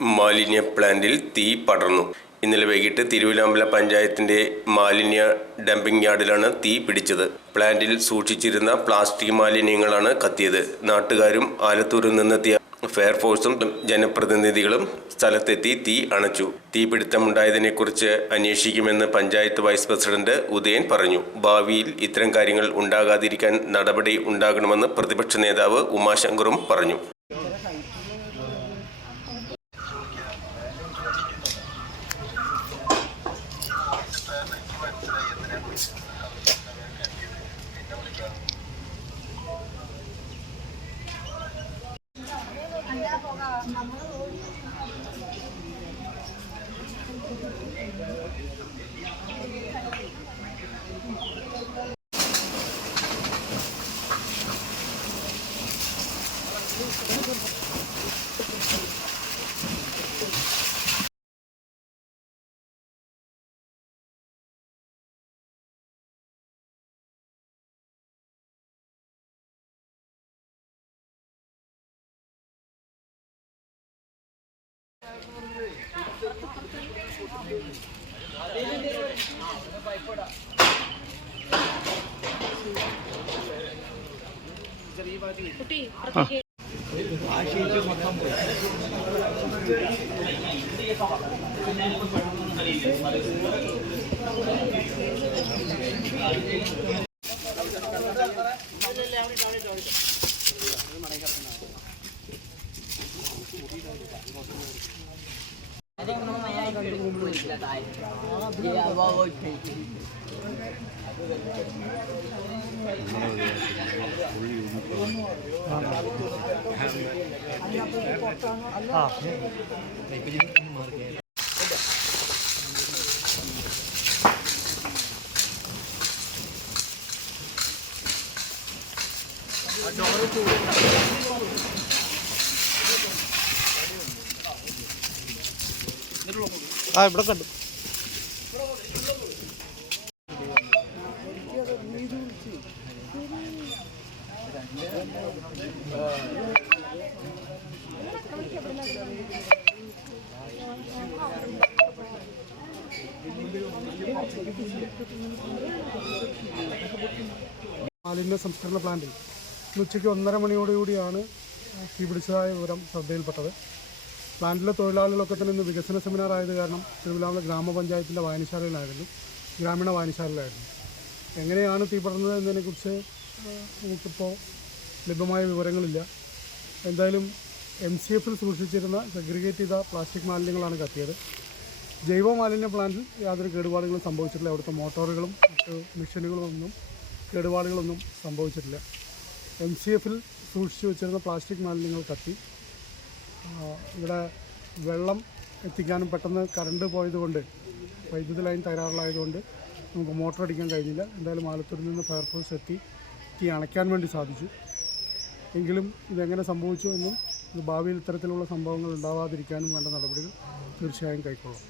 മാലിന്യ പ്ലാന്റിൽ തീ പടർന്നു. ഇന്നലെ വൈകിട്ട് തിരുവിലാമല പഞ്ചായത്തിന്റെ മാലിന്യ ഡംപിംഗ് യാർഡിലാണ് തീ പിടിച്ചത്. പ്ലാന്റിൽ സൂക്ഷിച്ചിരുന്ന പ്ലാസ്റ്റിക് മാലിന്യങ്ങളാണ് കത്തിയത്. നാട്ടുകാരും ആലത്തൂരിൽ നിന്നെത്തിയ ഫയർഫോഴ്സും ജനപ്രതിനിധികളും സ്ഥലത്തെത്തി തീ അണച്ചു. തീപിടുത്തമുണ്ടായതിനെക്കുറിച്ച് അന്വേഷിക്കുമെന്ന് പഞ്ചായത്ത് വൈസ് പ്രസിഡന്റ് ഉദയൻ പറഞ്ഞു. ഭാവിയിൽ ഇത്തരം കാര്യങ്ങൾ ഉണ്ടാകാതിരിക്കാൻ നടപടി ഉണ്ടാകണമെന്ന് പ്രതിപക്ഷ നേതാവ് ഉമാശങ്കറും പറഞ്ഞു. ഇവിടെ കണ്ടു. മാലിന്യ സംസ്കരണ പ്ലാന്റിൽ ഉച്ചയ്ക്ക് 1:30 മണിയോടുകൂടിയാണ് തീപിടിച്ചതായ വിവരം ശ്രദ്ധയിൽപ്പെട്ടത്. പ്ലാന്റിലെ തൊഴിലാളികളൊക്കെ തന്നെ ഇന്ന് വികസന സെമിനാർ ആയത് കാരണം തിരുവിലാമല ഗ്രാമപഞ്ചായത്തിൻ്റെ ഗ്രാമീണ വായനശാലയിലായിരുന്നു. എങ്ങനെയാണ് തീ പടർന്നത് എന്നതിനെക്കുറിച്ച് നമുക്കിപ്പോൾ ലഭ്യമായ വിവരങ്ങളില്ല. എന്തായാലും MCF സൂക്ഷിച്ചിരുന്ന സെഗ്രിഗേറ്റ് ചെയ്ത പ്ലാസ്റ്റിക് മാലിന്യങ്ങളാണ് കത്തിയത്. ജൈവ മാലിന്യ പ്ലാന്റിൽ യാതൊരു കേടുപാടുകളും സംഭവിച്ചിട്ടില്ല. അവിടുത്തെ മോട്ടോറുകളും മറ്റ് മെഷീനുകളൊന്നും കേടുപാടുകളൊന്നും സംഭവിച്ചിട്ടില്ല. MCF സൂക്ഷിച്ചു വെച്ചിരുന്ന പ്ലാസ്റ്റിക് മാലിന്യങ്ങൾ കത്തി. ഇവിടെ വെള്ളം എത്തിക്കാനും പെട്ടെന്ന് കറണ്ട് പോയതുകൊണ്ട് വൈദ്യുതി ലൈൻ തകരാറിലായതുകൊണ്ട് നമുക്ക് മോട്ടർ അടിക്കാൻ കഴിഞ്ഞില്ല. എന്തായാലും ആലത്തൂരിൽ നിന്ന് ഫയർഫോഴ്സ് എത്തി തീ അണയ്ക്കാൻ വേണ്ടി സാധിച്ചു. എങ്കിലും ഇതെങ്ങനെ സംഭവിച്ചു എന്നും ഭാവിയിൽ ഇത്തരത്തിലുള്ള സംഭവങ്ങൾ ഉണ്ടാവാതിരിക്കാനും വേണ്ട നടപടികൾ തീർച്ചയായും കൈക്കൊള്ളും.